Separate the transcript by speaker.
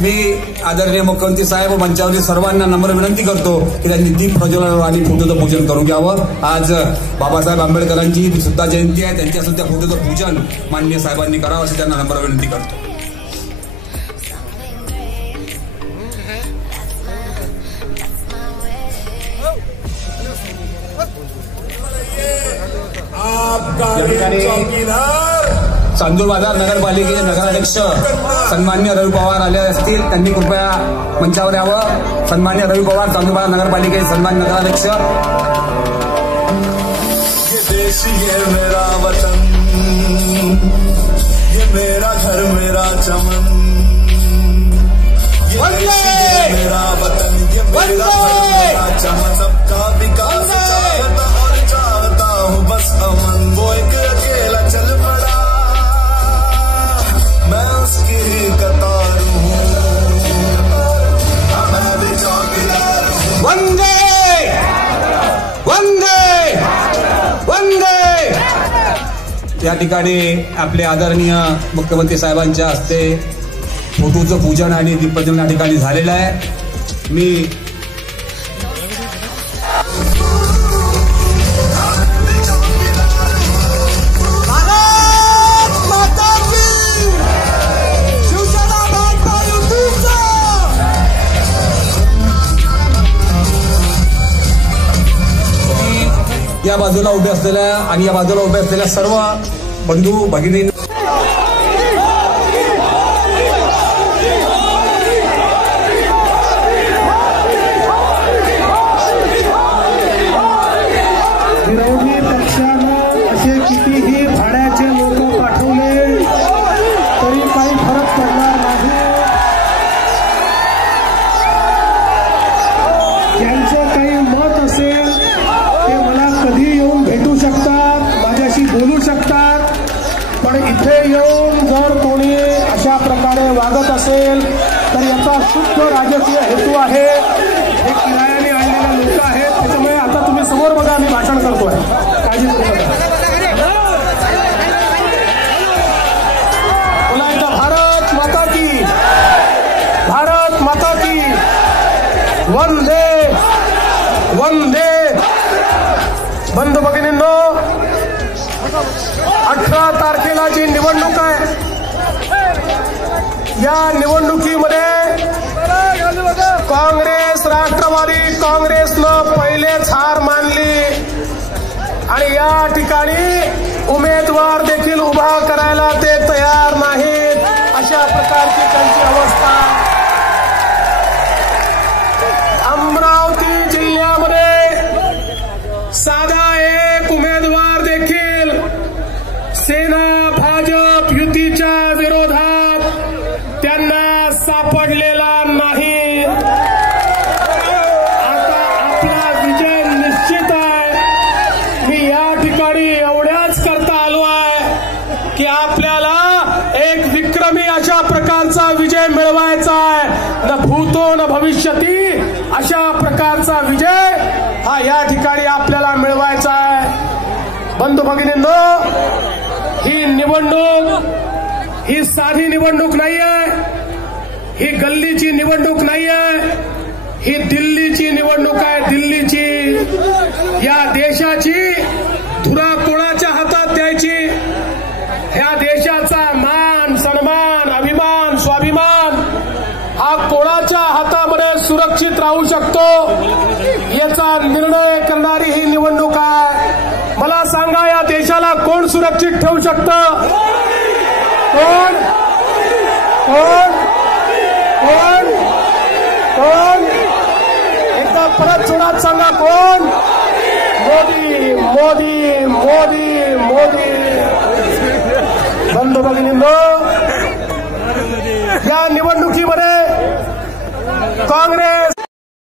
Speaker 1: मी आदरणीय मुख्यमंत्री साहेब मंचावरील सर्वांना नम्र विनंती करतो की त्यांनी दीप प्रज्वलन आणि फोटोचं पूजन करून घ्यावं. आज बाबासाहेब आंबेडकरांची सुद्धा जयंती आहे. त्यांच्या सुद्धा फोटोचं पूजन माननीय साहेबांनी करावं असं त्यांना नम्र विनंती करतो. आपका चांदूर बाज़ार नगरपालिकेचे नगराध्यक्ष सन्मान्य रवी पवार आले असतील. त्यांनी कृपया मंचावर यावं. सन्मान्य रवी पवार चांदूर बाज़ार नगरपालिकेचे सन्मान्य नगराध्यक्ष.
Speaker 2: मेरा वतन। ये मेरा घर मेरा चमन। ये ये मेरा वतन। ये मेरा घर मेरा चमन।
Speaker 1: या ठिकाणी आपले आदरणीय मुख्यमंत्री साहेबांच्या हस्ते फोटोचं पूजन आणि दीपप्रज्वलन या ठिकाणी झालेलं आहे. मी या बाजूला उभे असलेल्या आणि या बाजूला उभे असलेल्या सर्व बंधू भगिनी
Speaker 3: इथे येऊन जर कोणी अशा प्रकारे वागत असेल तर याचा शुद्ध राजकीय हेतू आहे. हे किरायाने आणलेले लोक आहेत त्याच्यामुळे आता तुम्ही समोर बघा मी भाषण करतोय. काळजी पुन्हा एकदा भारत माता की भारत माता की वंदे वंदे. बंद भगिनींनो अठरा तारखेला जी निवडणूक आहे. या निवडणुकीमध्ये काँग्रेस राष्ट्रवादी काँग्रेसनं पहिलेच हार मानली. आणि या ठिकाणी उमेदवार देखील उभा करायला ते तयार नाहीत. अशा प्रकारची त्यांची अवस्था. अमरावती सापडलेला नाही. आता आपला विजय निश्चित आहे. मी या ठिकाणी एवढ्याच करता आलो आहे की आपल्याला एक विक्रमी अशा प्रकारचा विजय मिळवायचा आहे. न भूतो न भविष्यती अशा प्रकारचा विजय हा या ठिकाणी आपल्याला मिळवायचा आहे. बंधू भगिनींनो ही निवडणूक ही साधी निवडणूक नाही आहे ही गल्लीची निवडणूक नाही आहे ही दिल्लीची निवडणूक आहे. दिल्लीची. या देशाची धुरा कोणाच्या हातात द्यायची? ह्या देशाचा मान सन्मान अभिमान स्वाभिमान हा कोणाच्या हातामध्ये सुरक्षित राहू शकतो? याचा निर्णय करणारी ही निवडणूक आहे. मला सांगा या देशाला कोण सुरक्षित ठेवू शकतं? कोण? कोण? कोण? कोण? एकदा परत जोरात सांगा कोण? मोदी मोदी मोदी.